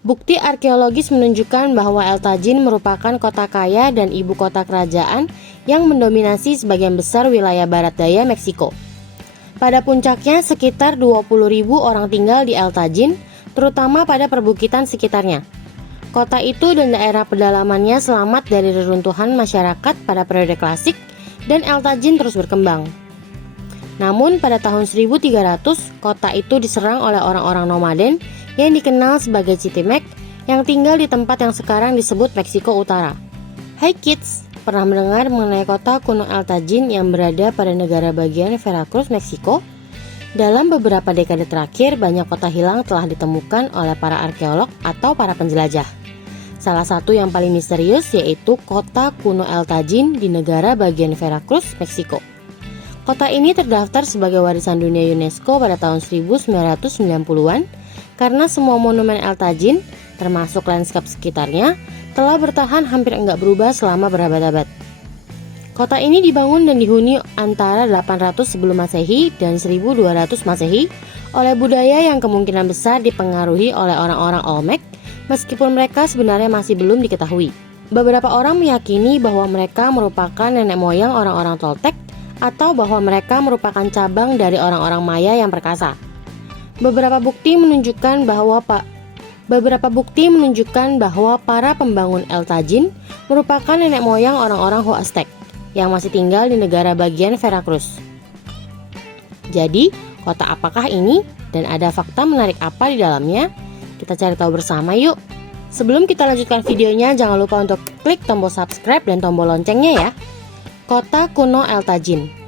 Bukti arkeologis menunjukkan bahwa El Tajin merupakan kota kaya dan ibu kota kerajaan yang mendominasi sebagian besar wilayah barat daya Meksiko. Pada puncaknya, sekitar 20.000 orang tinggal di El Tajin, terutama pada perbukitan sekitarnya. Kota itu dan daerah pedalamannya selamat dari reruntuhan masyarakat pada periode klasik, dan El Tajin terus berkembang. Namun pada tahun 1300, kota itu diserang oleh orang-orang nomaden yang dikenal sebagai Chichimex yang tinggal di tempat yang sekarang disebut Meksiko Utara. Hai kids, pernah mendengar mengenai kota kuno El Tajin yang berada pada negara bagian Veracruz, Meksiko? Dalam beberapa dekade terakhir, banyak kota hilang telah ditemukan oleh para arkeolog atau para penjelajah. Salah satu yang paling misterius yaitu kota kuno El Tajin di negara bagian Veracruz, Meksiko. Kota ini terdaftar sebagai warisan dunia UNESCO pada tahun 1990-an karena semua monumen El Tajin, termasuk lanskap sekitarnya, telah bertahan hampir enggak berubah selama berabad-abad. Kota ini dibangun dan dihuni antara 800 sebelum Masehi dan 1200 Masehi oleh budaya yang kemungkinan besar dipengaruhi oleh orang-orang Olmec, meskipun mereka sebenarnya masih belum diketahui. Beberapa orang meyakini bahwa mereka merupakan nenek moyang orang-orang Toltec atau bahwa mereka merupakan cabang dari orang-orang Maya yang perkasa. Beberapa bukti menunjukkan bahwa para pembangun El Tajin merupakan nenek moyang orang-orang Aztec yang masih tinggal di negara bagian Veracruz. Jadi, kota apakah ini dan ada fakta menarik apa di dalamnya? Kita cari tahu bersama yuk. Sebelum kita lanjutkan videonya, jangan lupa untuk klik tombol subscribe dan tombol loncengnya ya. Kota kuno El Tajin.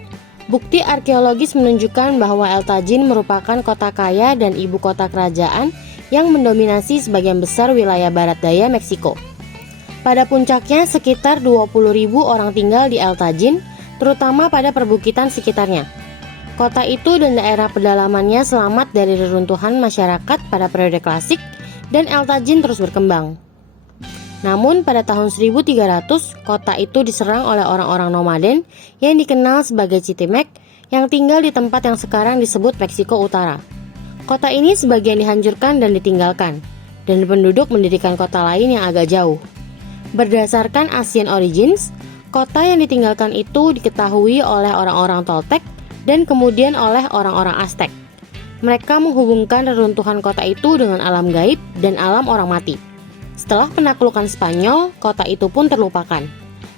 Bukti arkeologis menunjukkan bahwa El Tajin merupakan kota kaya dan ibu kota kerajaan yang mendominasi sebagian besar wilayah barat daya Meksiko. Pada puncaknya, sekitar 20.000 orang tinggal di El Tajin, terutama pada perbukitan sekitarnya. Kota itu dan daerah pedalamannya selamat dari reruntuhan masyarakat pada periode klasik, dan El Tajin terus berkembang. Namun pada tahun 1300, kota itu diserang oleh orang-orang nomaden yang dikenal sebagai Chichimex yang tinggal di tempat yang sekarang disebut Meksiko Utara. Kota ini sebagian dihancurkan dan ditinggalkan, dan penduduk mendirikan kota lain yang agak jauh. Berdasarkan Ancient Origins, kota yang ditinggalkan itu diketahui oleh orang-orang Toltec dan kemudian oleh orang-orang Aztec. Mereka menghubungkan reruntuhan kota itu dengan alam gaib dan alam orang mati. Setelah penaklukan Spanyol, kota itu pun terlupakan.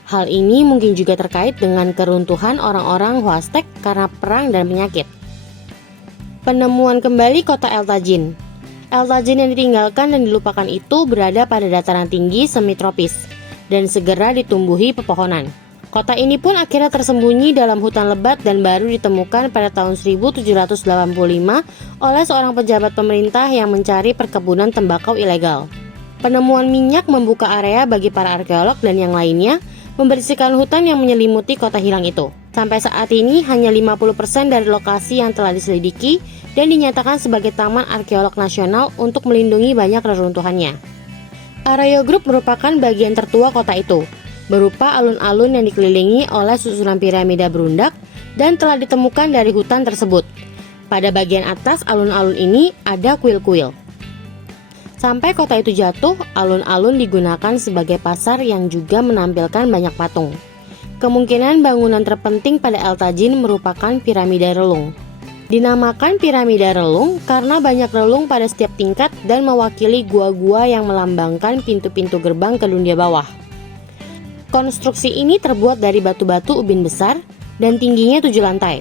Hal ini mungkin juga terkait dengan keruntuhan orang-orang Aztec karena perang dan penyakit. Penemuan kembali kota El Tajin. El Tajin yang ditinggalkan dan dilupakan itu berada pada dataran tinggi semi-tropis dan segera ditumbuhi pepohonan. Kota ini pun akhirnya tersembunyi dalam hutan lebat dan baru ditemukan pada tahun 1785 oleh seorang pejabat pemerintah yang mencari perkebunan tembakau ilegal. Penemuan minyak membuka area bagi para arkeolog dan yang lainnya membersihkan hutan yang menyelimuti kota hilang itu. Sampai saat ini hanya 50% dari lokasi yang telah diselidiki dan dinyatakan sebagai Taman Arkeolog Nasional untuk melindungi banyak reruntuhannya. Arroyo Group merupakan bagian tertua kota itu, berupa alun-alun yang dikelilingi oleh susunan piramida berundak dan telah ditemukan dari hutan tersebut. Pada bagian atas alun-alun ini ada kuil-kuil. Sampai kota itu jatuh, alun-alun digunakan sebagai pasar yang juga menampilkan banyak patung. Kemungkinan bangunan terpenting pada El Tajin merupakan piramida relung. Dinamakan piramida relung karena banyak relung pada setiap tingkat dan mewakili gua-gua yang melambangkan pintu-pintu gerbang ke dunia bawah. Konstruksi ini terbuat dari batu-batu ubin besar dan tingginya 7 lantai,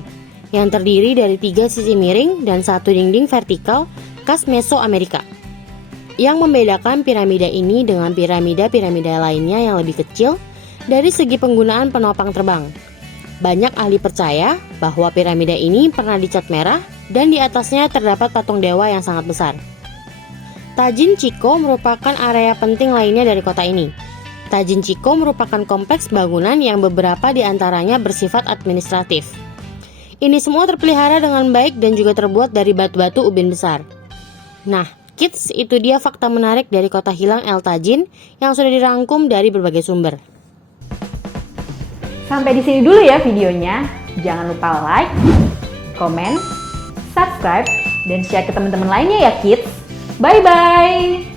yang terdiri dari 3 sisi miring dan 1 dinding vertikal khas Mesoamerika. Yang membedakan piramida ini dengan piramida-piramida lainnya yang lebih kecil dari segi penggunaan penopang terbang. Banyak ahli percaya bahwa piramida ini pernah dicat merah dan di atasnya terdapat patung dewa yang sangat besar. Tajin Chico merupakan area penting lainnya dari kota ini. Tajin Chico merupakan kompleks bangunan yang beberapa di antaranya bersifat administratif. Ini semua terpelihara dengan baik dan juga terbuat dari batu-batu ubin besar. Nah, kids, itu dia fakta menarik dari kota hilang El Tajin yang sudah dirangkum dari berbagai sumber. Sampai di sini dulu ya videonya. Jangan lupa like, komen, subscribe, dan share ke teman-teman lainnya ya kids. Bye-bye!